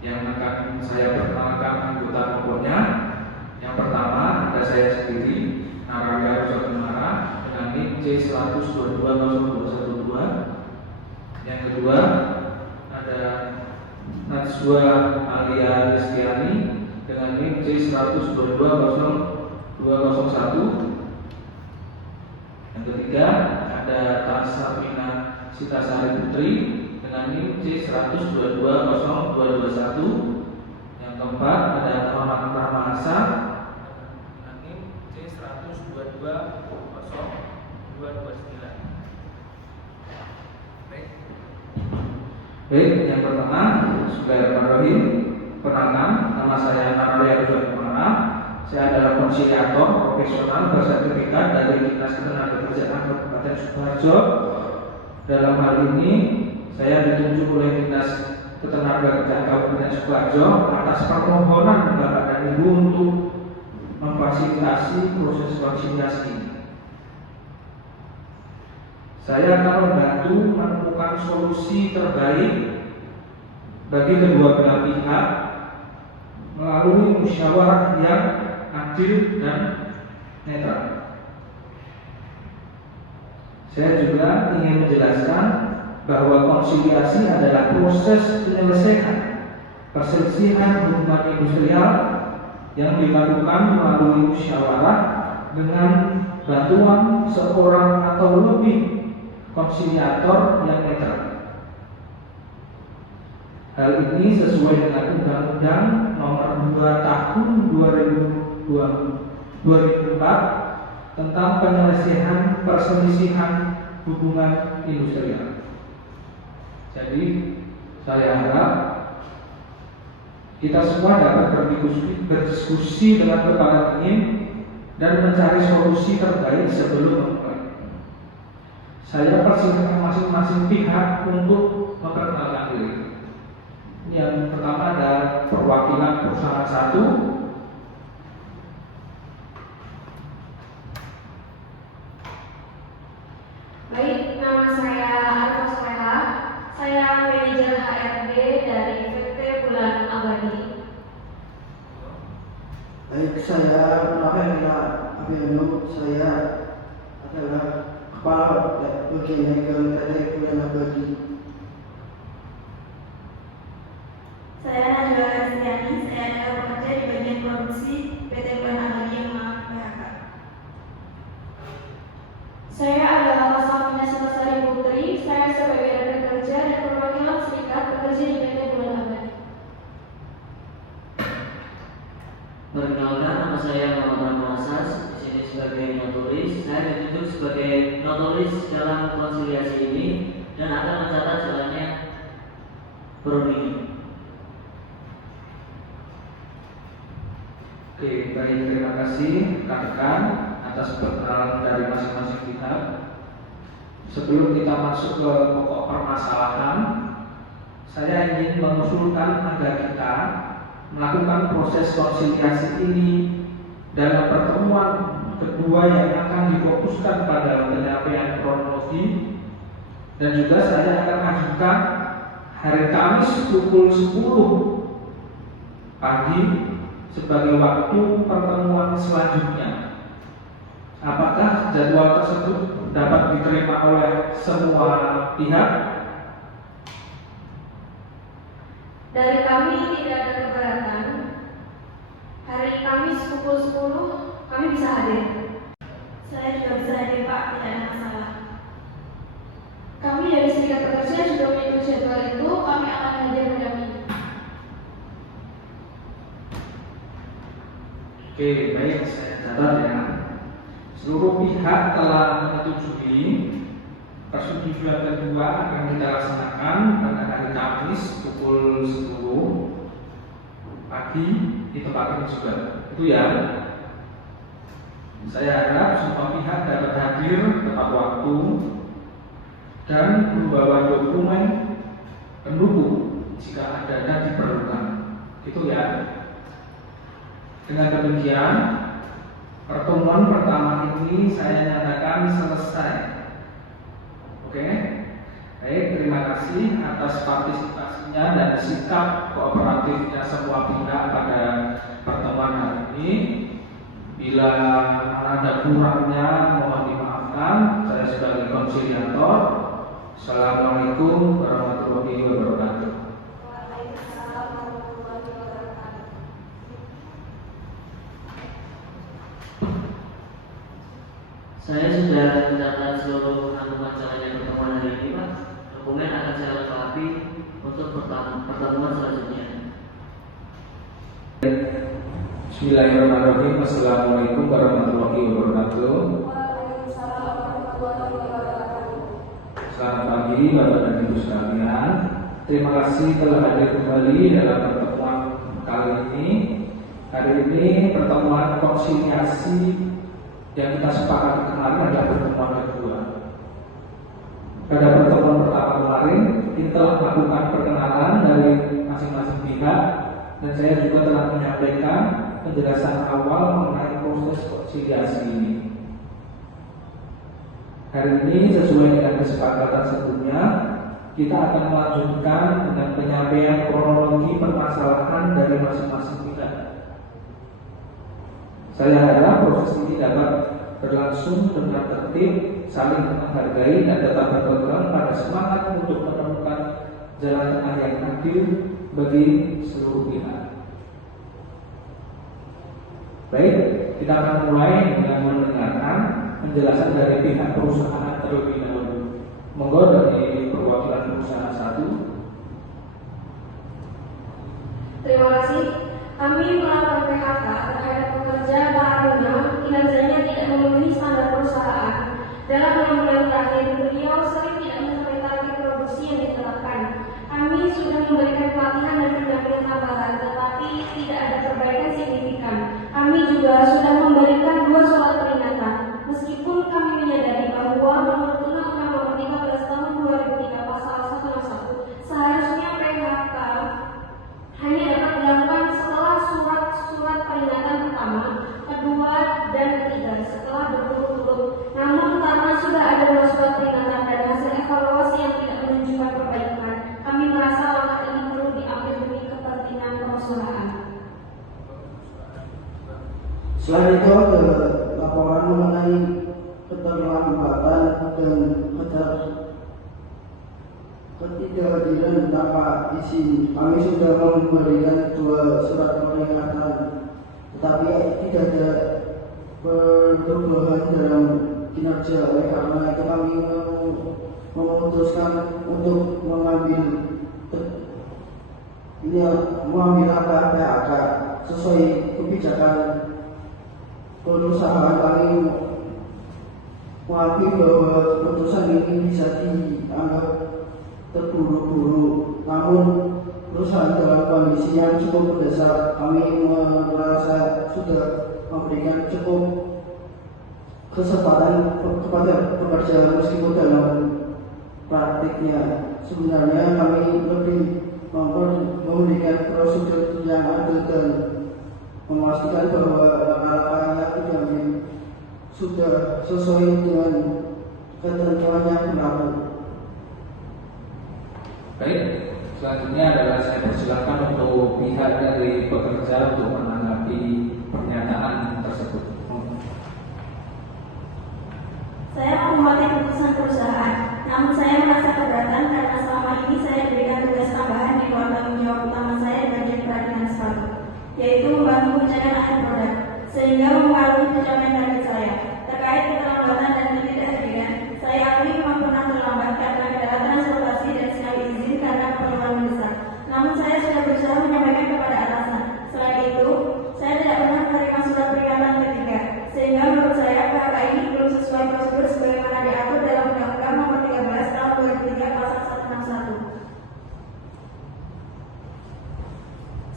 yang akan saya perkenalkan anggota kelompoknya. Yang pertama ada saya sendiri, Naralia Rosakumara dengan NIK C1220212. Yang kedua ada Najwa Alia Listiani dengan NIK C1220201. Yang ketiga ada Tasafina Sitasari Putri dengan NIK C1220221. Yang keempat ada Muhammad Rahmasa dengan NIK C1220229. Baik, yang pertama Bismillahirrahmanirrahim. Perkenalkan, nama saya Naralia Rosakumara. Saya adalah konsiliator profesional bersertifikat dari Dinas Ketenagakerjaan Kabupaten Sukoharjo. Dalam hal ini saya ditunjuk oleh Dinas Ketenagakerjaan Kabupaten Sukoharjo atas permohonan Bapak dan Ibu untuk memfasilitasi proses konsiliasi ini. Saya akan membantu menemukan solusi terbaik bagi kedua belah pihak melalui musyawarah yang adil dan netral. Saya juga ingin menjelaskan bahwa konsiliasi adalah proses penyelesaian perselisihan hubungan industrial yang dilakukan melalui musyawarah dengan bantuan seorang atau lebih konsiliator yang netral. Hal ini sesuai dengan Undang-Undang Nomor 2 Tahun 2004 tentang penyelesaian perselisihan hubungan industrial. Jadi saya harap kita semua dapat berdiskusi dengan kepala dingin dan mencari solusi terbaik sebelum memulai. Saya persilahkan masing-masing pihak untuk memperkenalkan diri. Yang pertama ada perwakilan perusahaan 1. Baik, nama saya Alfa Soleha. Saya manajer HRD dari PT Bulan Abadi. Baik, saya Rafaela Abiano. Saya adalah Kepala Bagian Legal PT Bulan Abadi. Saya Najwa Listiani. Saya adalah pekerja di bagian produksi PT Bulan Abadi yang PHK. Saya adalah Tasafina Sitasari Putri. Saya sebagai rekan kerja dan perwakilan serikat pekerja di PT Bulan Abadi. Perkenalkan, nama saya Muhammad Rahmasa. Di sini sebagai notaris. Saya ditunjuk sebagai notaris dalam konsiliasi ini dan akan mencatat jalannya perundingan. Oke, baik, terima kasih rekan-rekan atas perkenalan dari masing-masing pihak. Sebelum kita masuk ke pokok permasalahan, saya ingin mengusulkan agar kita melakukan proses konsiliasi ini dalam pertemuan kedua yang akan difokuskan pada penyampaian kronologi, dan juga saya akan ajukan hari Kamis pukul 10 pagi sebagai waktu pertemuan selanjutnya. Apakah jadwal tersebut dapat diterima oleh semua pihak? Dari kami tidak ada keberatan. Hari Kamis pukul 10 kami bisa hadir. Saya juga bisa hadir, Pak, tidak ada masalah. Kami dari serikat pekerja juga mengikuti jadwal itu. Kami akan hadir mendampingi. Oke, baik, saya catat ya. Seluruh pihak telah menyetujui persetujuan kedua akan kita laksanakan pada hari Kamis pukul 10 pagi di tempat ini juga. Itu ya. Saya harap semua pihak dapat hadir tepat waktu dan membawa dokumen pendukung jika ada dan diperlukan. Itu ya. Dengan demikian, pertemuan pertama ini saya nyatakan selesai. Oke. Baik, terima kasih atas partisipasinya dan sikap kooperatifnya semua pihak pada pertemuan hari ini. Bila ada kurangnya mohon dimaafkan. Saya sebagai konsiliator. Assalamualaikum warahmatullahi wabarakatuh. Waalaikumsalam warahmatullahi wabarakatuh. Saya sudah mencatat seluruh rangkuman jalannya pertemuan hari ini, Pak. Dokumen akan saya lengkapi untuk pertemuan selanjutnya. Bismillahirrahmanirrahim. Assalamualaikum warahmatullahi wabarakatuh. Waalaikumsalam warahmatullahi wabarakatuh. Selamat pagi Bapak dan Ibu sekalian. Terima kasih telah hadir kembali dalam pertemuan kali ini. Hari ini pertemuan konsiliasi yang kita sepakati kemarin adalah pertemuan kedua. Pada pertemuan pertama kemarin kita telah melakukan perkenalan dari masing-masing pihak dan saya juga telah menyampaikan penjelasan awal mengenai proses konsiliasi ini. Hari ini sesuai dengan kesepakatan sebelumnya, kita akan melanjutkan dengan penyampaian kronologi permasalahan dari masing-masing pihak. Saya harap proses ini dapat berlangsung dengan tertib, saling menghargai dan tetap berpegang pada semangat untuk menemukan jalan tengah yang adil bagi seluruh pihak. Baik, kita akan mulai dengan mendengarkan penjelasan dari pihak perusahaan terlebih dahulu. Monggo dari perwakilan perusahaan 1. Terima kasih. Kami melakukan PHK terhadap pekerja karena kinerjanya tidak memenuhi standar perusahaan. Dalam 6 bulan terakhir, beliau sering tidak mencapai target produksi yang ditetapkan. Kami sudah memberikan pelatihan dan pendampingan tambahan, tetapi tidak ada perbaikan signifikan. Kami juga sudah memberikan 2 surat peringatan. Meskipun kami menyadari bahwa menurut Undang-Undang Nomor 15 Tahun 2003 Pasal 161, seharusnya PHK hanya dapat dilakukan setelah surat peringatan pertama, kedua, dan ketiga setelah berturut-turut. Namun karena sudah ada 2 surat peringatan dan hasil evaluasi yang tidak menunjukkan perbaikan, kami merasa langkah ini perlu diambil demi kepentingan perusahaan. Selain itu ada laporan mengenai keterlambatan dan ketidakhadiran tanpa izin. Kami sudah memberikan 2 surat peringatan, tetapi tidak ada perubahan dalam kinerja. Oleh karena itu kami memutuskan untuk mengambil langkah PHK sesuai kebijakan perusahaan. Kami mengakui bahwa keputusan ini bisa dianggap terburu-buru, namun perusahaan dalam kondisi yang cukup mendesak. Kami merasa sudah memberikan cukup kesempatan kepada pekerja meskipun dalam praktiknya sebenarnya kami lebih memberikan prosedur yang adil dan memastikan bahwa langkah yang diambil sudah sesuai dengan ketentuan yang berlaku. Baik, selanjutnya adalah saya persilakan untuk pihak dari pekerja untuk menanggapi pernyataan tersebut. Saya menghormati keputusan perusahaan, namun saya merasa keberatan karena selama ini saya diberikan tugas tambahan di luar tanggung jawab utama saya di bagian peradilan sepatu, yaitu membantu pencarian akhir produk, sehingga mempengaruhi pencapaian target saya. Terkait keterlambatan dan ketidakhadiran, saya akui memang pernah terlambat karena kendala transportasi dan silang izin karena keperluan mendesak. Namun saya sudah berusaha menyampaikan kepada atasan. Selain itu, saya tidak pernah menerima surat peringatan ketiga, sehingga menurut saya PHK ini belum sesuai prosedur sebagaimana diatur dalam Undang-Undang Nomor 13 Tahun 2003 Pasal 161.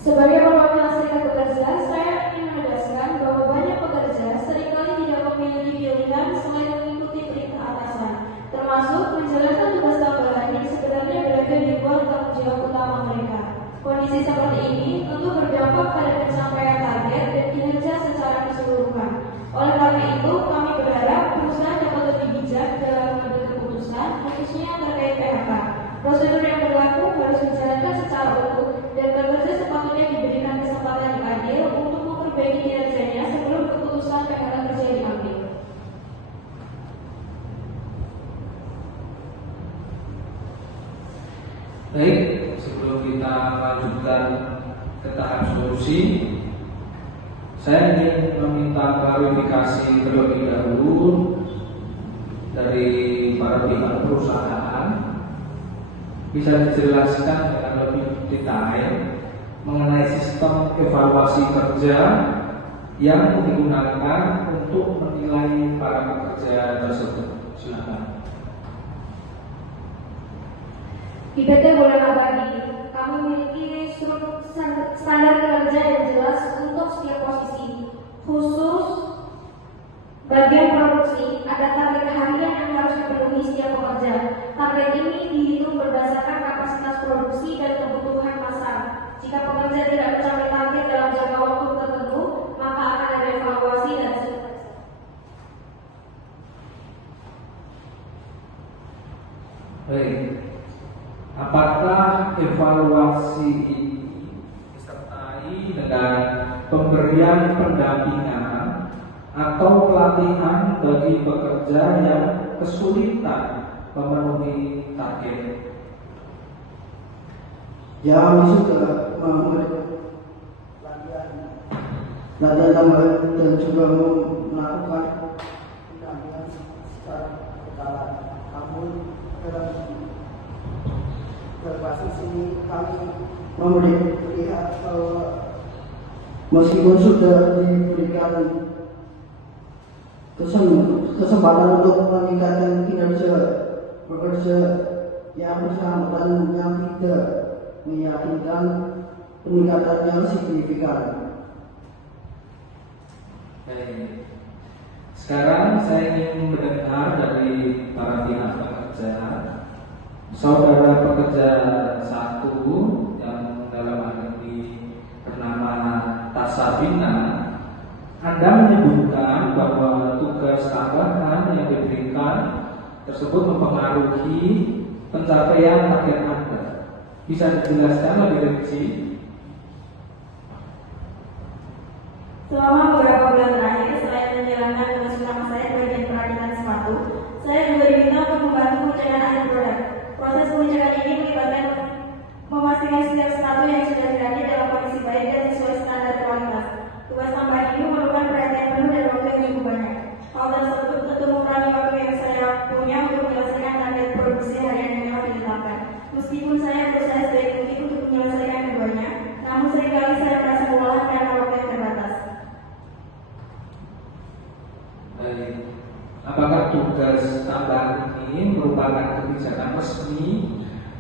Sebagai perwakilan serikat pekerja, saya ingin menegaskan bahwa banyak pekerja seringkali tidak memiliki pilihan selain mengikuti perintah atasan, termasuk menjalankan tugas tambahan yang sebenarnya berada di luar tanggung jawab utama mereka. Kondisi seperti ini tentu berdampak pada pencapaian target dan kinerja secara keseluruhan. Oleh karena itu, kami berharap perusahaan dapat lebih bijak dalam mengambil keputusan, khususnya terkait PHK. Prosedur yang berlaku harus dijalankan secara utuh dan pekerja sepatutnya diberikan kesempatan yang adil untuk memperbaiki kinerjanya sebelum keputusan PHK kerja diambil. Baik, sebelum kita lanjutkan ke tahap solusi, saya ingin meminta klarifikasi terlebih dahulu dari para pihak perusahaan. Bisa dijelaskan dengan lebih detail mengenai sistem evaluasi kerja yang digunakan untuk menilai para pekerja tersebut. Silakan. Di PT Bulan Abadi, kami memiliki standar kerja yang jelas untuk setiap posisi. Khusus bagian produksi, ada target harian yang harus dipenuhi setiap pekerja. Target ini dihitung berdasarkan kapasitas produksi dan kebutuhan pasar. Jika pekerja tidak mencapai target dalam jangka waktu tertentu, maka akan ada evaluasi dan supervisi. Baik. Apakah evaluasi ini disertai dengan pemberian pendampingan atau pelatihan bagi pekerja yang kesulitan memenuhi target? Ya, kami sudah memberi latihan dan juga melakukan pendampingan secara berkala. Namun dalam berbasis ini kami melihat meskipun sudah diberikan kesempatan untuk meningkatkan kinerja bekerja yang bersangkutan yang tidak meyakinkan peningkatan yang signifikan. Baik. Sekarang saya ingin mendengar dari para pihak pekerja. Saudara pekerja satu yang dalam hal ini bernama Tasabina, Anda menyebutkan bahwa tugas tambahan yang diberikan tersebut mempengaruhi pencapaian target Anda. Bisa dijelaskan lebih rinci? Selama beberapa bulan terakhir, selain menjalankan tugas utama saya di bagian perakitan sepatu, saya juga diminta untuk membantu pengecekan akhir produk. Proses pengecekan ini melibatkan memastikan setiap sepatu yang sudah dirakit dalam kondisi baik dan sesuai standar kualitas. Tugas tambahan ini memerlukan perhatian penuh dan waktu yang cukup banyak. Hal tersebut tentu mengurangi waktu yang saya punya untuk menyelesaikan target produksi harian yang telah ditetapkan. Meskipun saya berusaha sebaik mungkin untuk menyelesaikan keduanya, namun seringkali saya merasa kewalahan karena waktu yang terbatas. Baik. Apakah tugas tambahan ini merupakan kebijakan resmi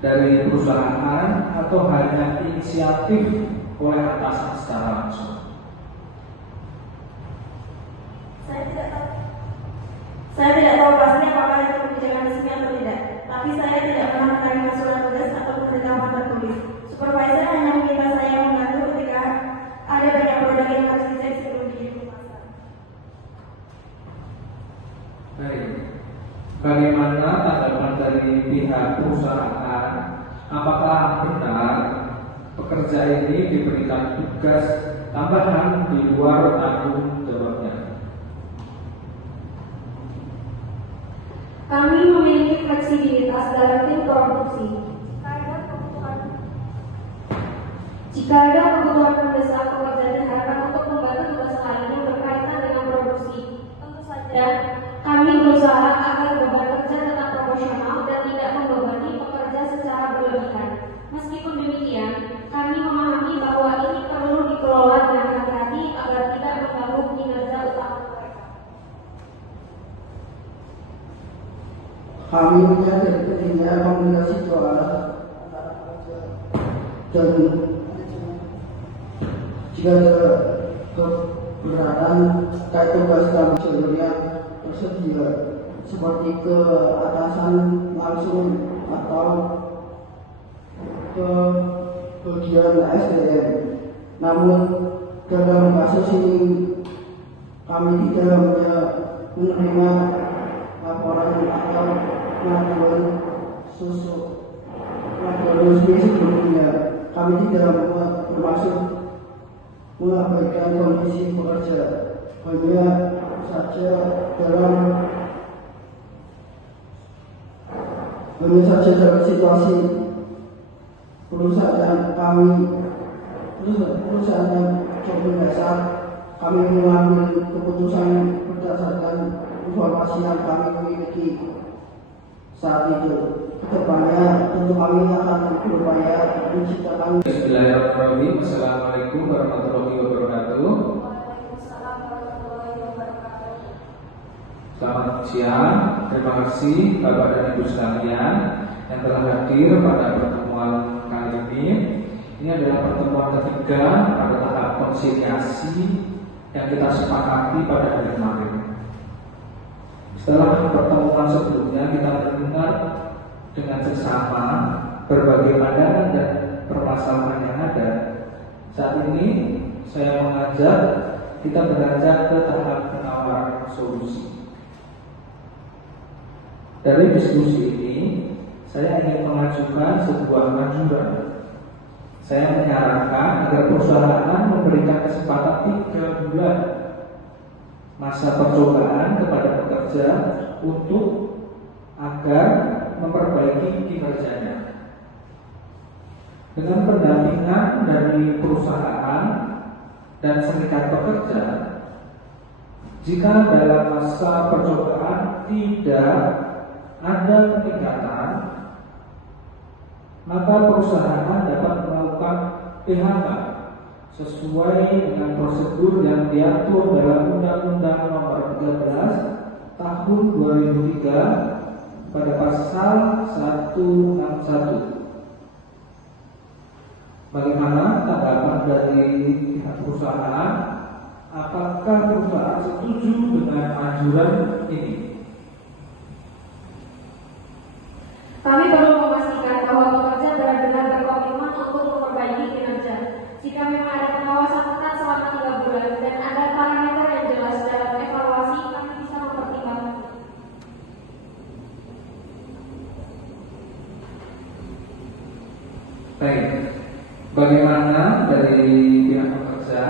dari perusahaan atau hanya inisiatif oleh atasan secara langsung? Saya tidak tahu pasti apakah itu kebijakan resmi atau tidak, tapi saya tidak pernah menerima surat tugas atau pemberitahuan tertulis. Supervisor hanya meminta saya membantu ketika ada banyak produk yang harus dicek sebelum dikirim ke pasar. Baik. Bagaimana tanggapan dari pihak perusahaan? Apakah benar pekerja ini diberikan tugas tambahan di luar tanggung jawabnya? Kami memiliki fleksibilitas dalam tim produksi. Jika ada kebutuhan mendesak, pekerja diharapkan untuk membantu tugas lain yang berkaitan dengan produksi. Tentu saja, kami berusaha agar beban kerja tetap proporsional dan tidak membebani pekerja secara berlebihan. Meskipun demikian, kami memahami bahwa ini perlu dikelola dengan hati-hati agar tidak mengganggu kinerja utama mereka. Kami menyadari pentingnya komunikasi soal antara pekerja dan manajemen. Jika ada keberatan terkait tugas dan jalur yang tersedia, seperti ke atasan langsung atau ke bagian SDM. Namun dalam kasus ini kami tidak menerima laporan atau pengaduan susu resmi sebelumnya. Kami tidak bermaksud mengabaikan kondisi pekerja, hanya saja dalam situasi perusahaan yang cukup mendasar, kami mengambil keputusan berdasarkan informasi yang kami miliki saat itu. Kedepannya tentu kami akan berupaya menciptakan. Bismillahirrahmanirrahim. Assalamualaikum warahmatullahi wabarakatuh. Selamat siang. Terima kasih Bapak dan Ibu sekalian yang telah hadir pada pertemuan kali ini. Ini adalah pertemuan ketiga pada tahap konsiliasi yang kita sepakati pada hari kemarin. Setelah pertemuan sebelumnya kita mendengar dengan sesama berbagai pandangan dan permasalahan yang ada. Saat ini saya mengajak kita beranjak ke tahap penawaran solusi. Dari diskusi ini saya ingin mengajukan sebuah anjuran. Saya menyarankan agar perusahaan memberikan kesempatan 3 bulan masa percobaan kepada pekerja untuk agar memperbaiki kinerjanya. Dengan pendampingan dari perusahaan dan serikat pekerja, jika dalam masa percobaan tidak ada peningkatan, maka perusahaan dapat melakukan PHK sesuai dengan prosedur yang diatur dalam Undang-Undang Nomor 13 Tahun 2003 pada pasal 161. Bagaimana tanggapan dari pihak perusahaan? Apakah perusahaan setuju dengan anjuran ini? Kami perlu memastikan bahwa pekerja benar-benar berkomitmen untuk memperbaiki kinerja. Jika memang ada pengawasan ketat selama 3 bulan dan ada parameter yang jelas dalam evaluasi, kami bisa mempertimbangkan. Baik, bagaimana dari pihak pekerja?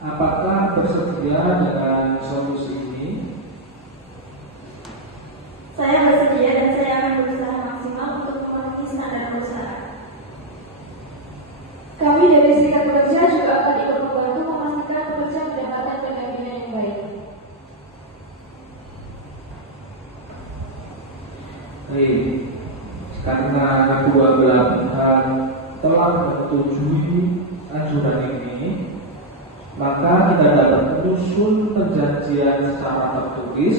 Apakah bersedia dengan solusi ini? Saya bersedia dan saya akan berusaha maksimal untuk memenuhi standar perusahaan. Kami dari serikat pekerja juga akan ikut membantu memastikan pekerja mendapatkan pendampingan yang baik. Baik, karena kedua belah pihak telah menyetujui anjuran ini, maka kita dapat menyusun perjanjian secara tertulis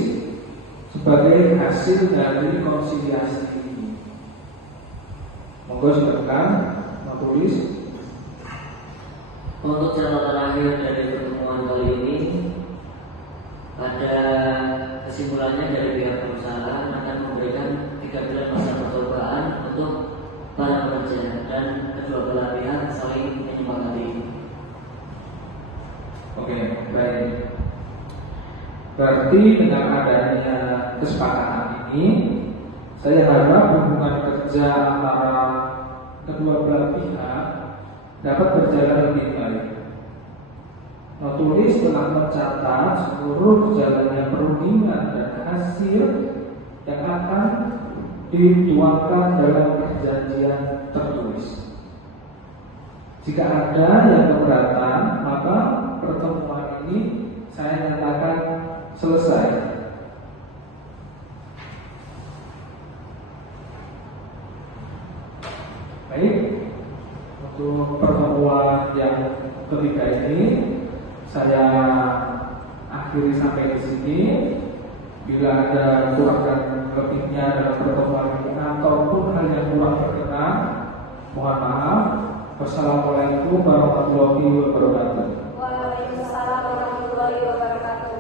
sebagai hasil dari konsiliasi ini. Monggo silakan menulis. Untuk catatan akhir dari pertemuan kali ini, pada kesimpulannya dari pihak perusahaan akan memberikan 3 bulan masa percobaan untuk para pekerja dan kedua belah pihak saling menyepakati. Oke, baik. Berarti dengan adanya kesepakatan ini, saya harap hubungan kerja antara kedua belah pihak dapat berjalan lebih baik. Notulis telah mencatat seluruh jalannya perundingan dan hasil yang akan dituangkan dalam perjanjian tertulis. Jika ada yang keberatan, maka pertemuan ini saya nyatakan selesai. Baik, untuk pertemuan yang ketiga ini saya akhiri sampai di sini. Bila ada kurang dan lebihnya dalam pertemuan ini ataupun hal yang kurang berkenan, mohon maaf. Wassalamualaikum warahmatullahi wabarakatuh. Waalaikumsalam warahmatullahi wabarakatuh.